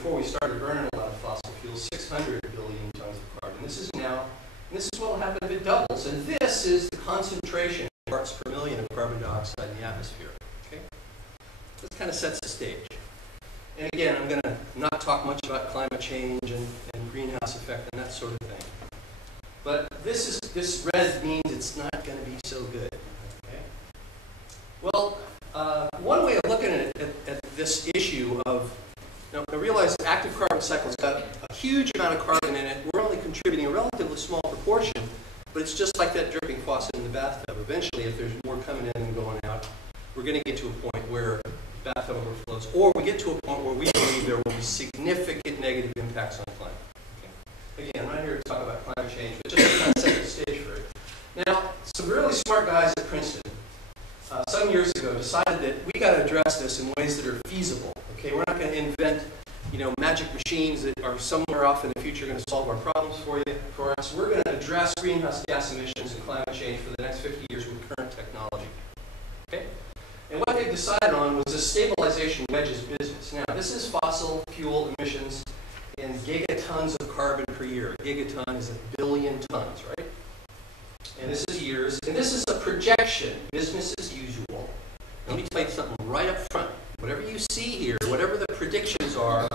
before we started burning a lot of fossil fuels, 600 billion tons of carbon. This is now, and this is what will happen if it doubles, and this is the concentration in parts per million of carbon dioxide in the atmosphere. Okay? This kind of sets the stage. And again, I'm going to not talk much about climate change and greenhouse effect and that sort of thing. But this red means it's not going to be so good. Okay? Well, one way of looking at this issue of, now I realize the active carbon cycle's got a huge amount of carbon in it. We're only contributing a relatively small proportion, but it's just like that dripping faucet in the bathtub. Eventually, if there's more coming in than going out, we're going to get to a point where the bathtub overflows, or we get to a point where we believe there will be significant negative impacts on climate. Okay? Again, I'm not here to talk about climate change, but just to kind of set the stage for it. Now, some really smart guys at Princeton some years ago decided that we got to address this in ways that are feasible. Okay, we're not going to invent, magic machines that are somewhere off in the future going to solve our problems for us. We're going to address greenhouse gas emissions and climate change for the next 50 years with current technology. Okay, and what they decided on was a stabilization wedges business. Now, this is fossil fuel emissions in gigatons of carbon per year. A gigaton is 1 billion tons, right? And this is years, and this is a projection, business as usual. Let me tell you something right up front. Whatever you see here, whatever the predictions are,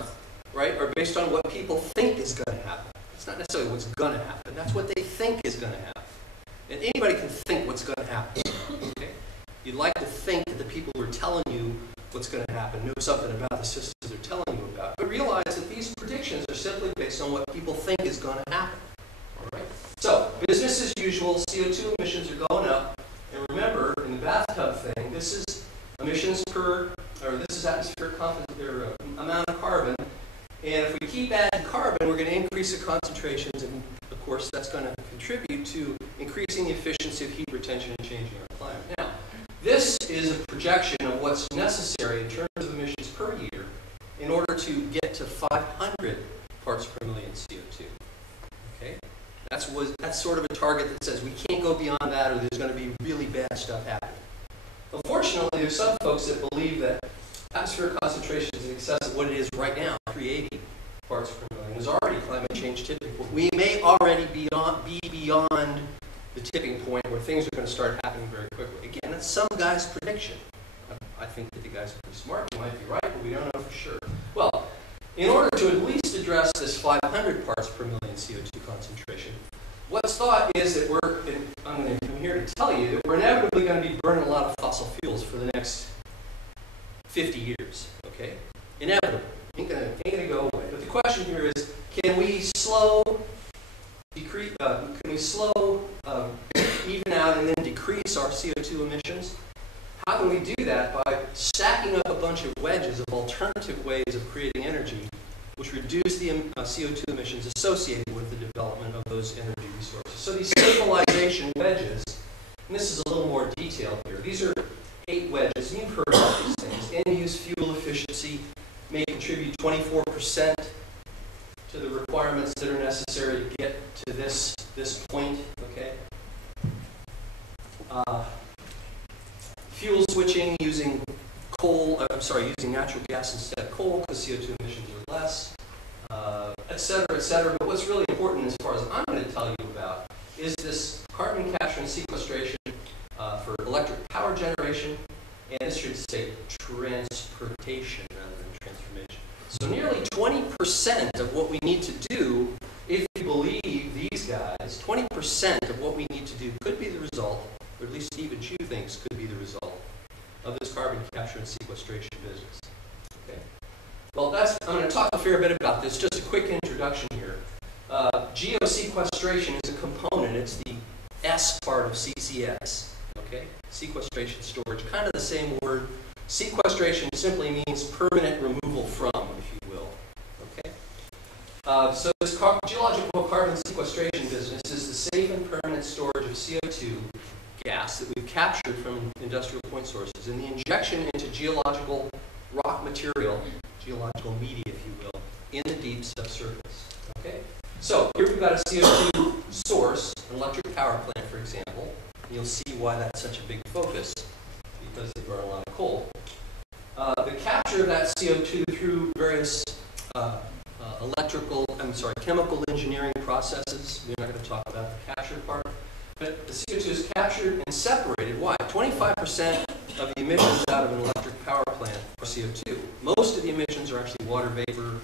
right, are based on what people think is going to happen. It's not necessarily what's going to happen. That's what they think is going to happen. And anybody can think what's going to happen. Okay? You'd like to think that the people who are telling you what's going to happen know something about the systems they're telling you about. But realize that these predictions are simply based on what people think is going to happen. All right? So, business as usual, CO2 emissions are going up. And remember, in the bathtub thing, this is emissions per, or this is atmospheric amount of carbon. And if we keep adding carbon, we're going to increase the concentrations, and of course that's going to contribute to increasing the efficiency of heat retention and changing our climate. Now, this is a projection of what's necessary in terms of emissions per year in order to get to 500 parts per million CO2. Okay? That's sort of a target that says we can't go beyond that, or there's going to be really bad stuff happening. Unfortunately, there's some folks that believe that atmospheric concentration is in excess of what it is right now, 380 parts per million. There's already climate change tipping point. We may already be beyond the tipping point where things are going to start happening very quickly. Again, that's some guy's prediction. I think that the guys are pretty smart. They might be right, but we don't know for sure. Well, in order to at least address this 500 parts per million CO2 concentration, what's thought is that I'm here to tell you that we're inevitably going to be burning a lot of fossil fuels for the next 50 years. Okay? Inevitable. Ain't gonna go away. But the question here is, can we slow, even out and then decrease our CO2 emissions? How can we do that? By stacking up a bunch of wedges of alternative ways of creating energy, which reduce the CO2 emissions associated with the development of those energy resources. So these stabilization wedges, and this is a little more detailed here. These are 8 wedges, and you've heard about these things. End-use fuel efficiency may contribute 24% to the requirements that are necessary to get to this point. Okay. Fuel switching using using natural gas instead of coal because CO2 emissions are less, et cetera, et cetera. But what's really important as far as I'm going to tell you about is this carbon capture and sequestration for electric power generation, and this should say transportation rather than transformation. So nearly 20% of what we need to do, if you believe these guys, 20% of what we need to do could be the result, or at least Stephen Chu thinks could be the result, of this carbon capture and sequestration business. Okay? Well, I'm going to talk a fair bit about this. Just a quick introduction here. Geosequestration is a component. It's the S part of CCS. Okay? Sequestration, storage, kind of the same word. Sequestration simply means permanent removal from, if you will. Okay? So this geological carbon sequestration business is the safe and permanent storage of CO2 gas that we've captured from industrial point sources, and the injection into geological rock material, geological media, if you will, in the deep subsurface. Okay? So here we've got a CO2 source, an electric power plant, for example. And you'll see why that's such a big focus, because they burn a lot of coal. The capture of that CO2 through various chemical engineering processes. We're not going to talk about the capture part. But the CO2 is captured and separated. Why? 25% of the emissions out of an electric power plant are CO2. Most of the emissions are actually water vapor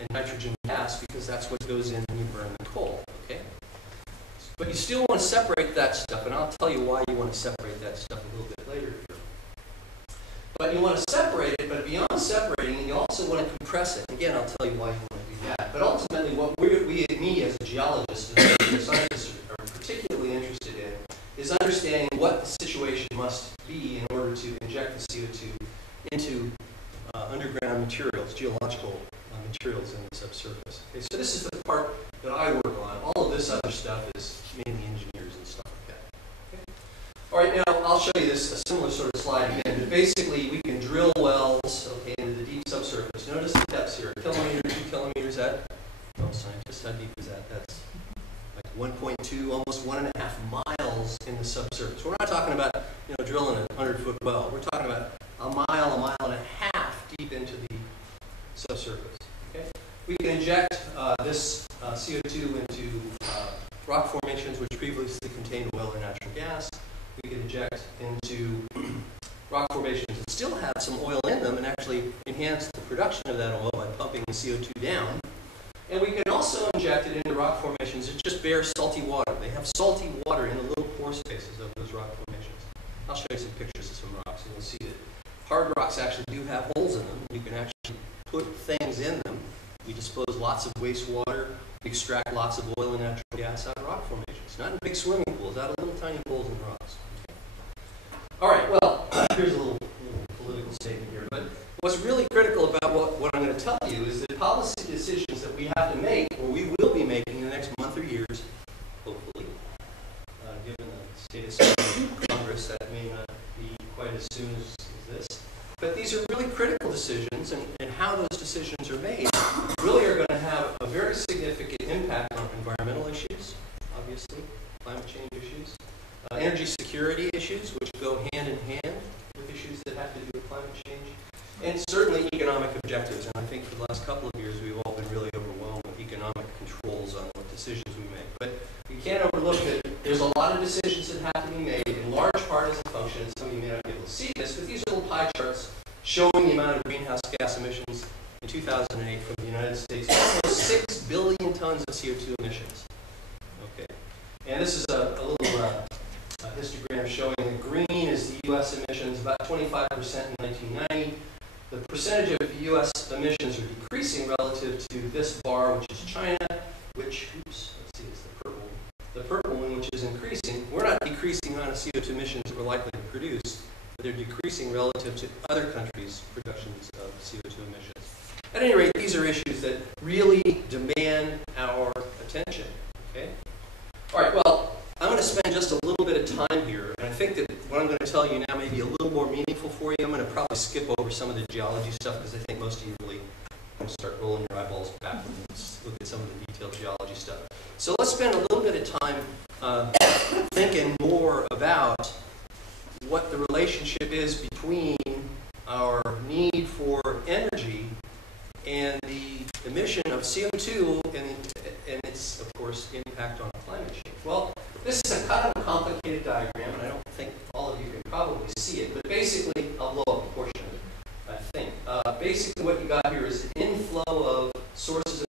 and nitrogen gas because that's what goes in when you burn the coal. Okay? But you still want to separate that stuff, and I'll tell you why you want to separate that stuff a little bit later here. But you want to separate it, but beyond separating, you also want to compress it. Again, I'll tell you why you want to do that. But ultimately, what me as a geologist and scientists are particularly interested in is understanding what the situation must be in order to inject the CO2 into underground materials, geological materials in the subsurface. Okay, so this is the part that I work on. All of this other stuff is mainly engineers and stuff like that. Okay. All right, now I'll show you this, a similar sort of slide again. But basically, we can drill wells, okay, into the deep subsurface. Notice the depths here, 2 kilometers at, well, scientists, how deep is that? That's like 1.2, almost 1.5 miles in the subsurface. We're not talking about, drilling a 100-foot well. We're talking about a mile and a half deep into the subsurface. Okay? We can inject this CO2 into rock formations which previously contained oil or natural gas. We can inject into rock formations that still have some oil in them and actually enhance the production of that oil by pumping the CO2 down. And we can also inject it into rock formations that just bear salty water. They have salty water in the little pore spaces of those rock formations. I'll show you some pictures of some rocks, and you'll see that hard rocks actually do have holes in them. You can actually put things in them. We dispose lots of wastewater, extract lots of oil and natural gas out of rock formations. Not in big swimming pools, out of little tiny holes in the rocks. Okay. All right, well, here's a little political statement here. But what's really critical about what I'm going to tell you is that policy decisions that we have to make, or we will be making in the next month or years, hopefully, given the status of Congress, that may not be quite as soon as this. But these are really critical decisions, and how those decisions are made really are going to have a very significant impact on environmental issues, obviously, climate change issues, energy security issues, which go hand in hand with issues that have to do with climate change, and certainly economic objectives. And I think for the last couple of years, we've all been really overwhelmed with economic controls on what decisions we make. But you can't overlook that there's a lot of decisions that have to be made, in large part as a function, and some of you may not be able to see this, but these are little pie charts showing the amount of greenhouse gas emissions in 2008 from the United States. Almost 6 billion tons of CO2 emissions. Okay. And this is a little histogram showing that green is the U.S. emissions, about 25% in 1990. The percentage of U.S. emissions are decreasing relative to this bar, which is China, which, let's see, it's the purple. The purple one, which is increasing. We're not decreasing the amount of CO2 emissions that we're likely to produce, but they're decreasing relative to other countries' productions of CO2 emissions. At any rate, these are issues that really demand our attention. Okay? All right, well, I'm going to spend just a little bit of time here, and I think that what I'm going to tell you now may be a little more meaningful for you. I'm going to probably skip over some of the geology stuff because I think most of you really want to start rolling your eyeballs back and look at some of the detailed geology stuff. So let's spend a little bit of time thinking more about what the relationship is between our need for energy and the emission of CO2 and its, of course, impact on climate change. Well, this is a kind of a complicated diagram, and I don't think all of you can probably see it, but basically, I'll blow up a portion of it, I think. Basically, what you got here is an inflow of sources of